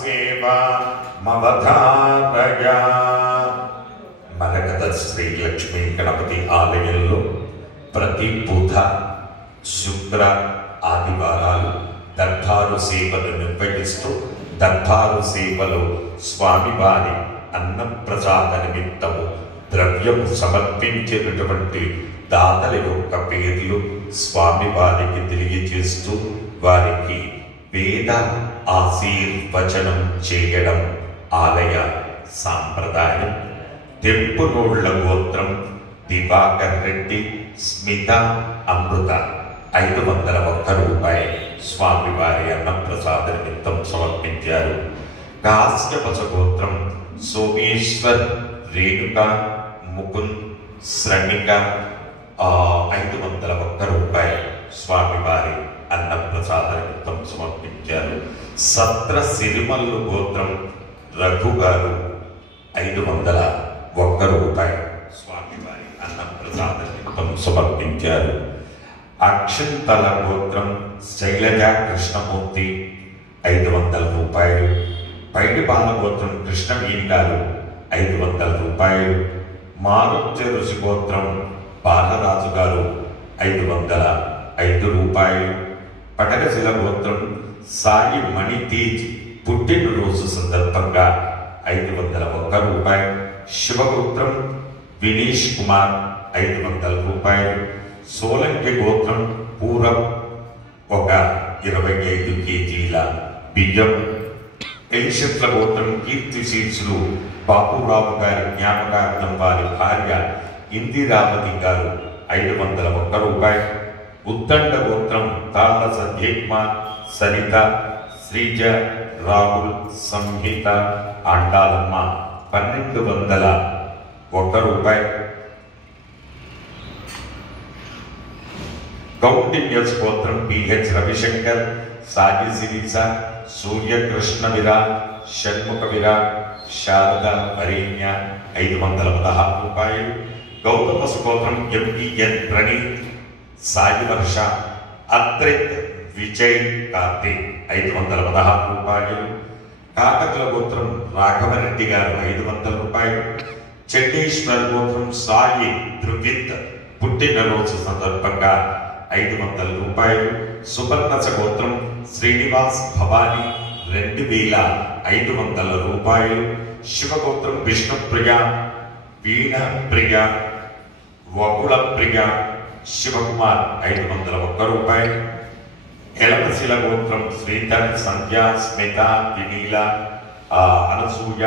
సేవా మవధారయ. మరకత శ్రీ లక్ష్మీ గణపతి ఆలయంలో ప్రతి బుధ, శుక్ర, ఆదివారాలు దర్బారు సేవలు నిర్వహిస్తూ దర్బారు సేవలో స్వామివారి అన్నప్రసాద నిమిత్తము ద్రవ్యము సమర్పించినటువంటి దాతల యొక్క పేర్లు స్వామివారికి తెలియజేస్తూ వారికి వేద ఆశీర్వచనం చేయడం ఆలయ సాంప్రదాయం. తెంపునోళ్ల గోత్రం దివాకర్ రెడ్డి, స్మిత, అమృత 501 రూపాయలు స్వామివారి అన్నప్రసాద నిమిత్తం సమర్పించారు. కాశ్యపస గోత్రం సోమేశ్వర్, రేణుక, ముకుంద్, శ్రమిక 501 రూపాయలు స్వామివారి అన్నప్రసాద నిమిత్తం సమర్పించారు. సత్ర సిరిమల్లు గోత్రం రఘు గారు 501 రూపాయలు స్వామివారి అన్నప్రసాద నిమిత్తం సమర్పించారు. అక్షంతల గోత్రం శైలజ కృష్ణమూర్తి 500 రూపాయలు. పైడిపాల గోత్రం కృష్ణవీణి గారు 500 రూపాయలు. మారుత్య ఋషి గోత్రం బాలరాజు గారు 505 రూపాయలు. పటకశిల గోత్రం సాయి మణితేజ్ పుట్టినరోజు సందర్భంగా 501 రూపాయలు. శివగోత్రం వినీష్ కుమార్ 500 రూపాయలు. సోలంకి గోత్రం పూరం 25 కేజీల బియ్యం. ఎలిషట్ల గోత్రం కీర్తి శీర్షులు బాపురావు గారి జ్ఞాపకార్థం వారి భార్య ఇందిరావతి గారు 501 రూపాయలు. ఉద్దండ గోత్రం తాళ్ళ సత్యకుమార్, సరిత, శ్రీజ, రాహుల్, సంహిత, ఆండాలమ్మ 1201 రూపాయలు. కౌండిన్య గోత్రం బిహెచ్ రవిశంకర్, సాయి శిరీష, సూర్యకృష్ణ విరా, షణ్ముఖ విరా, శారద వరేణ్య 516 రూపాయలు. గౌతమ సుగోత్రం ఎంపీఎన్ ప్రణీత్, సాయి వర్ష, అత్రిత్, విజయ్, కార్తీక్ 516 రూపాయలు. కాకకుల గోత్రం రాఘవరెడ్డి గారు 500 రూపాయలు. చెడ్డేశ్వర్ గోత్రం సాయి ధృవిత్ పుట్టినరోజు సందర్భంగా 500 రూపాయలు. సువర్ణస గోత్రం శ్రీనివాస్ భవానీ 2500 రూపాయలు. శివగోత్రం విష్ణుప్రియ, వీణ ప్రియ, వకుళ ప్రియ, శివకుమార్ 501 రూపాయలు. ఎలమశిల గోత్రం శ్రీధర్, సంధ్య, స్మిత, వినీల, అనసూయ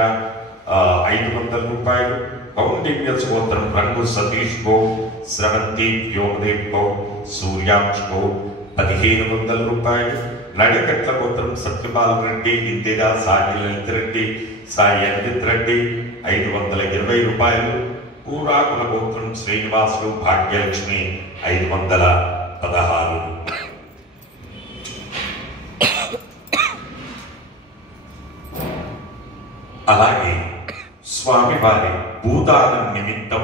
500 రూపాయలు. కౌండిన్య గోత్రం రంగు సతీష్ గౌడ్, స్రవంతి, వ్యోమదేవ్ గౌడ్, సూర్యాంశ్ గౌడ్ 1500 రూపాయలు. నడికట్ల గోత్రం సత్యపాల్ రెడ్డి, ఇందిరా, సాయి లలిత్ రెడ్డి, సాయి అంకిత్ రెడ్డి 520 రూపాయలు. పూరాకుల గోత్రం శ్రీనివాసులు, భాగ్యలక్ష్మి 516. అలాగే స్వామివారి భూదానం నిమిత్తం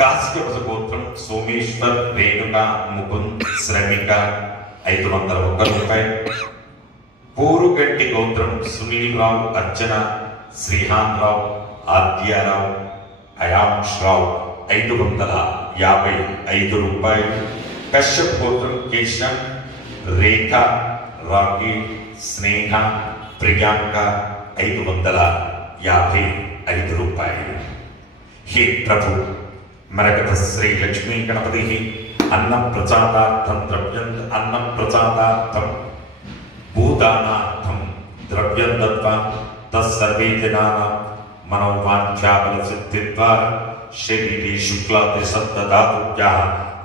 కాశ్యపస గోత్రం సోమేశ్వర్, రేణుక, ముకుంద్, శ్రమిక 501 రూపాయలు. పోరుగట్టి గోత్రం సునీల్ రావు, అర్చన, శ్రీహాన్ రావు, ఆద్యారావు, అయాంష్ రావు 555 రూపాయలు. కశ్యప్ గోత్రం కేశవ్, రేఖ, రాకీ, స్నేహ, ప్రియాంక 555 రూపాయలు. హే ప్రభు, మరకత శ్రీ లక్ష్మీ గణపతి అన్నప్రసాదార్థం అన్నప్రసాదార్థం భూదానార్థం ద్రవ్యం దత్వా తస్సర్వే జనానాం మనోవాంఛాబల సిద్ధిద్వారా శరీరే శుక్లాది సప్తధాతుభ్యః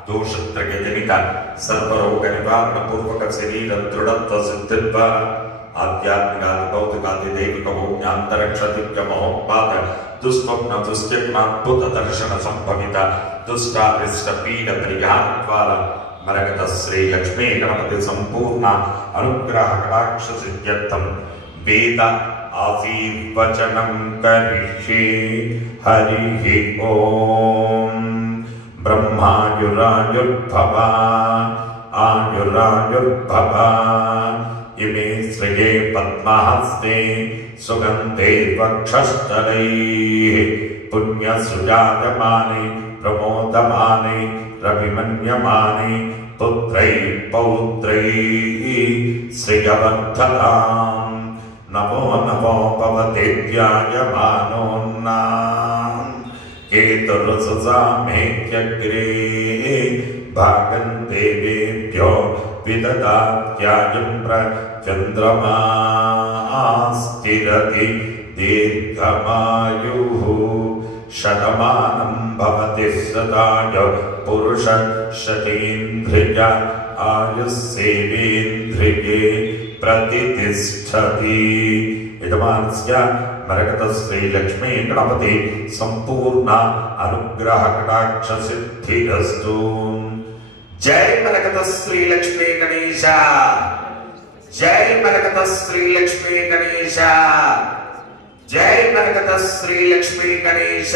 దోషత్రయజనిత సర్వరోగ నివారణ పూర్వక శరీర దృఢత్వ సిద్ధిద్వారా ఆధ్యాత్మికాది భౌతికాది దైవిక భౌమ్యాంతరిక్ష దివ్య మహోత్పాద దుస్వప్న దుశ్చక్నాద్భుత దర్శన సంభవిత దుష్టారిష్ట పీడ పరిహార ద్వారా మరకత శ్రీ లక్ష్మీ గణపతి సంపూర్ణ అనుగ్రహ కటాక్ష సిద్ధ్యర్థం వేద ఆశీర్వచనం కరిష్యే. హరి ఓం. బ్రహ్మాయురాయుర్భవ ఆయురాయుర్భవ इमे श्रिये पद्महस्ते सुगन्धे वक्षस्थलैः पुण्यसुजायमाने प्रमोदमाने रविमन्यमाने पुत्रैः पौत्रैः श्रियवर्धताम् नमो नमो भवतेऽध्यायमानोन्नाम् केतुरससामेत्यग्रे भागं देवेभ्यो विददात्यायं प्रचन्द्रमास्तिरति दीर्घमायुः शतमानं भवति सदाय पुरुष शतेन्द्रिय आयुस्सेवेन्द्रिये प्रतिष्ठति यजमानस्य मरकत श्री लक्ष्मी गणपति संपूर्ण अनुग्रह कटाक्ष सिद्धिरस्तु। जय मरकत श्री लक्ष्मी गणेश, जय मरकत श्री लक्ष्मी गणेश, जय मरकत श्री लक्ष्मी गणेश।